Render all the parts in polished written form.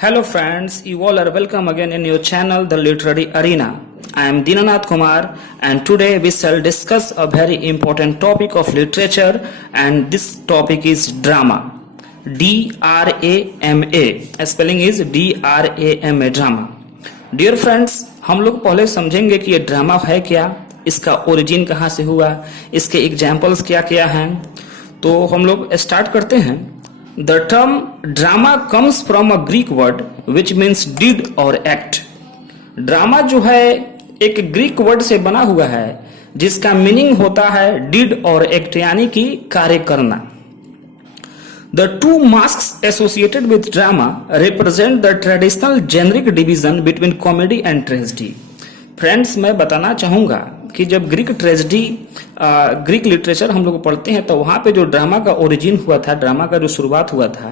Hello friends, you all are welcome again in your channel The Literary Arena. I am Dinanath Kumar and today we shall discuss a very important topic of literature and this topic is drama. D-R-A-M-A. Spelling is D-R-A-M-A, drama. Dear friends, हम लोग पहले समझेंगे कि ये drama है क्या, इसका origin कहाँ से हुआ, इसके एग्जाम्पल्स क्या क्या हैं। तो हम लोग स्टार्ट करते हैं। The term drama comes from a Greek word which means did or act. Drama जो है एक ग्रीक वर्ड से बना हुआ है जिसका मीनिंग होता है did और act यानी कि कार्य करना। The two masks associated with drama represent the traditional generic division between comedy and tragedy. Friends, मैं बताना चाहूँगा कि जब ग्रीक लिटरेचर हम लोग पढ़ते हैं तो वहाँ पे जो ड्रामा का ओरिजिन हुआ था, ड्रामा का जो शुरुआत हुआ था,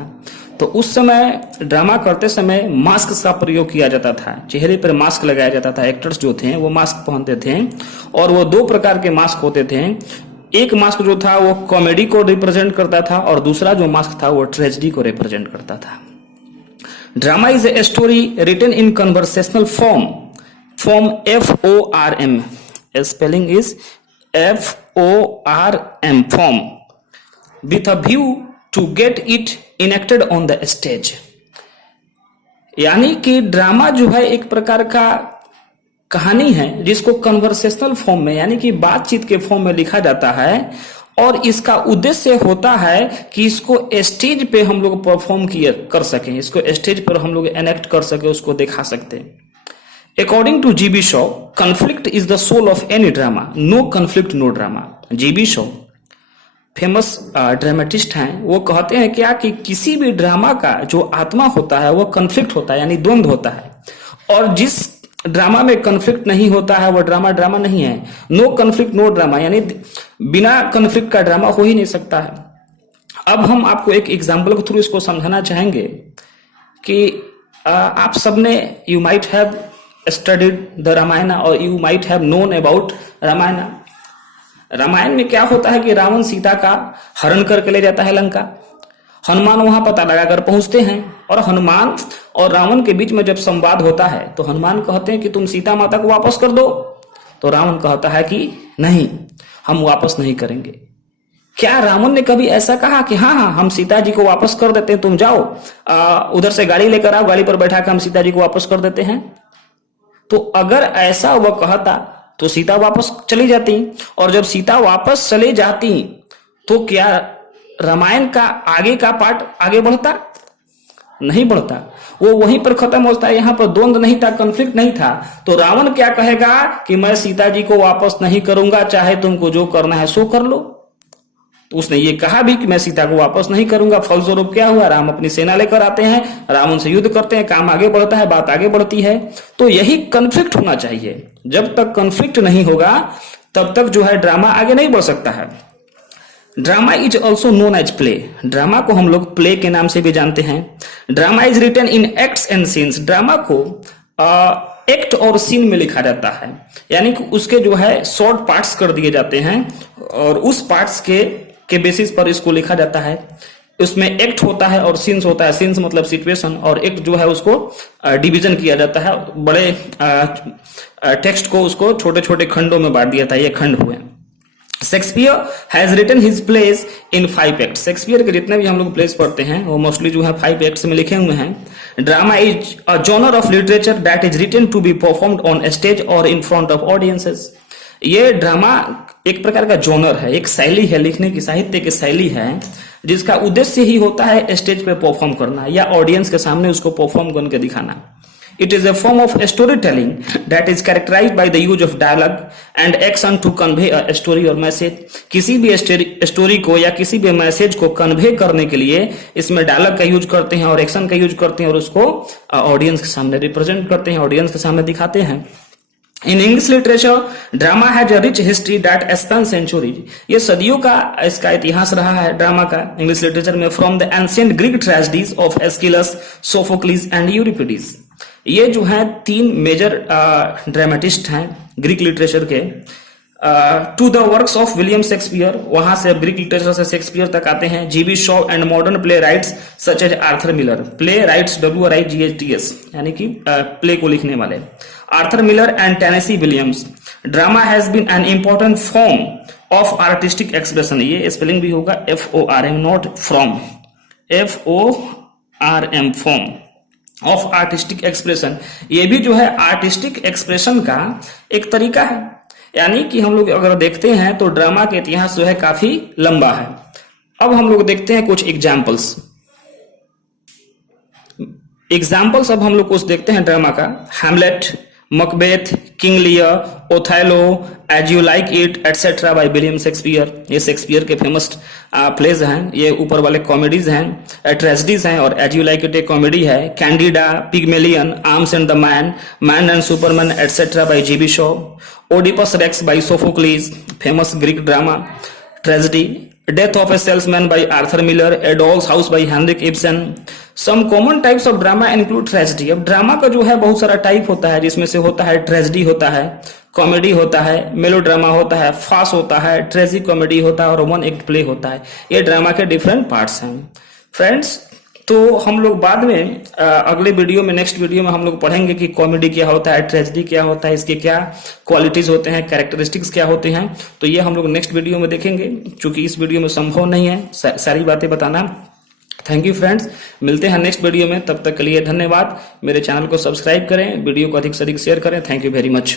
तो उस समय ड्रामा करते समय मास्क का प्रयोग किया जाता था। चेहरे पर मास्क लगाया जाता था। एक्टर्स जो थे वो मास्क पहनते थे और वो दो प्रकार के मास्क होते थे। एक मास्क जो था वो कॉमेडी को रिप्रेजेंट करता था और दूसरा जो मास्क था वो ट्रेजेडी को रिप्रेजेंट करता था। Drama is a story written in conversational form FORM. Spelling is FORM, form, with a view to get it enacted on the stage. यानी कि ड्रामा जो है एक प्रकार का कहानी है जिसको कन्वर्सेशनल फॉर्म में यानी कि बातचीत के फॉर्म में लिखा जाता है और इसका उद्देश्य होता है कि इसको स्टेज पे हम लोग परफॉर्म कर सकें, इसको स्टेज पर हम लोग एनेक्ट कर सके, उसको दिखा सकते हैं। According to G.B. Shaw, conflict is the soul of any drama. No conflict, no drama. G.B. Shaw, famous dramatist हैं, वो कहते हैं क्या कि किसी भी ड्रामा का जो आत्मा होता है वो कन्फ्लिक्ट होता है यानी द्वंद्व होता है, और जिस ड्रामा में कन्फ्लिक्ट नहीं होता है वो ड्रामा नहीं है। नो कन्फ्लिक्ट नो ड्रामा यानी बिना कन्फ्लिक्ट का ड्रामा हो ही नहीं सकता है। अब हम आपको एक एग्जाम्पल के थ्रू इसको समझाना चाहेंगे कि आप सबने you might have studied the Ramayana or you might have known about Ramayana. Ramayana में क्या होता है कि रावण सीता का हरण करके ले जाता है लंका। हनुमान वहां पता लगाकर पहुंचते हैं और हनुमान और रावण के बीच में जब संवाद होता है तो हनुमान कहते हैं कि तुम सीता माता को वापस कर दो, तो रावण कहता है कि नहीं, हम वापस नहीं करेंगे। क्या रावण ने कभी ऐसा कहा कि हाँ हम सीता जी को वापस कर देते हैं, तुम जाओ उधर से गाड़ी लेकर आओ, गाड़ी पर बैठा कर हम सीता जी को वापस कर देते हैं? तो अगर ऐसा वह कहता तो सीता वापस चली जाती, और जब सीता वापस चली जाती तो क्या रामायण का आगे का पार्ट आगे बढ़ता? नहीं बढ़ता, वो वहीं पर खत्म होता है। यहाँ पर द्वंद्व नहीं था, कन्फ्लिक्ट नहीं था। तो रावण क्या कहेगा कि मैं सीता जी को वापस नहीं करूंगा, चाहे तुमको जो करना है सो कर लो। तो उसने ये कहा भी कि मैं सीता को वापस नहीं करूंगा। फलस्वरूप क्या हुआ, राम अपनी सेना लेकर आते हैं, रावण से युद्ध करते हैं, काम आगे बढ़ता है, बात आगे बढ़ती है। तो यही कन्फ्लिक्ट होना चाहिए। जब तक कन्फ्लिक्ट नहीं होगा तब तक जो है ड्रामा आगे नहीं बढ़ सकता है। Drama is also known as play. Drama को हम लोग प्ले के नाम से भी जानते हैं। Drama is written in acts and scenes. Drama को एक्ट और सीन में लिखा जाता है, यानी कि उसके जो है शॉर्ट पार्ट्स कर दिए जाते हैं और उस पार्ट्स के बेसिस पर इसको लिखा जाता है। उसमें एक्ट होता है और सीन्स होता है। सीन्स मतलब सिचुएशन, और एक्ट जो है उसको डिवीजन किया जाता है। बड़े टेक्स्ट को उसको छोटे छोटे खंडों में बांट दिया था, ये खंड हुए। Shakespeare has written his plays in 5 act. Shakespeare के जितने भी हम लोग प्लेस पढ़ते हैं वो मोस्टली जो है 5 एक्ट्स में लिखे हुए हैं। Drama is a genre of literature that is written to be performed on stage और इन फ्रंट ऑफ ऑडियंसेस। ये ड्रामा एक प्रकार का जॉनर है, एक शैली है, लिखने की साहित्य की शैली है जिसका उद्देश्य ही होता है स्टेज पे परफॉर्म करना या ऑडियंस के सामने उसको परफॉर्म करके दिखाना। It is a form of storytelling that is characterized by the use of dialogue and action to convey a story or message. किसी भी स्टोरी को या किसी भी मैसेज को कन्वे करने के लिए इसमें डायलॉग का यूज करते हैं और एक्शन का यूज करते हैं और उसको ऑडियंस के सामने रिप्रेजेंट करते हैं, ऑडियंस के सामने दिखाते हैं। In English literature drama has a rich history that spans centuries. ये सदियों का इसका इतिहास रहा है ड्रामा का इंग्लिश लिटरेचर में। From the ancient Greek tragedies of Aeschylus, Sophocles and Euripides. ये जो है 3 मेजर ड्रामेटिस्ट हैं ग्रीक लिटरेचर के। To the works of William Shakespeare, वहां से ग्रीक लिटरेचर से शेक्सपियर तक आते हैं। GB Shaw and modern playwrights such as Arthur Miller, playwrights WRIGHTS यानी कि प्ले को लिखने वाले, Arthur Miller and Tennessee Williams. Drama has been an important form of artistic expression, ये स्पेलिंग भी होगा FORM not from, FORM form of artistic expression. ये भी जो है आर्टिस्टिक एक्सप्रेशन का एक तरीका है, यानी कि हम लोग अगर देखते हैं तो ड्रामा का इतिहास जो है काफी लंबा है। अब हम लोग देखते हैं कुछ एग्जाम्पल्स अब हम लोग कुछ देखते हैं ड्रामा का। Hamlet, Macbeth, King Lear, Othello, As You Like It etcetera by William Shakespeare, ये शेक्सपियर के फेमस प्लेज हैं। ये ऊपर वाले कॉमेडीज हैं, ट्रेजेडीज हैं, और एज यू लाइक इट एक कॉमेडी है। Candida, Pygmalion, Arms and the Man, Man and Superman etcetera by GB Shaw, Oedipus Rex by Sophocles, famous Greek drama tragedy. Death of a Salesman by Arthur Miller, A Doll's House bye Heinrich Ibsen. Some common types of drama include tragedy. अब drama का जो है बहुत सारा type होता है, जिसमें से होता है ट्रेजेडी होता है, कॉमेडी होता है, मेलोड्रामा होता है, फार्स होता है, ट्रेजी कॉमेडी होता है और वन एक्ट प्ले होता है। ये ड्रामा के डिफरेंट पार्ट्स हैं फ्रेंड्स। तो हम लोग बाद में अगले वीडियो में, नेक्स्ट वीडियो में हम लोग पढ़ेंगे कि कॉमेडी क्या होता है, ट्रेजेडी क्या होता है, इसके क्या क्वालिटीज होते हैं, कैरेक्टरिस्टिक्स क्या होते हैं। तो ये हम लोग नेक्स्ट वीडियो में देखेंगे, क्योंकि इस वीडियो में संभव नहीं है सारी बातें बताना। थैंक यू फ्रेंड्स, मिलते हैं नेक्स्ट वीडियो में, तब तक के लिए धन्यवाद। मेरे चैनल को सब्सक्राइब करें, वीडियो को अधिक से अधिक शेयर करें। Thank you very much.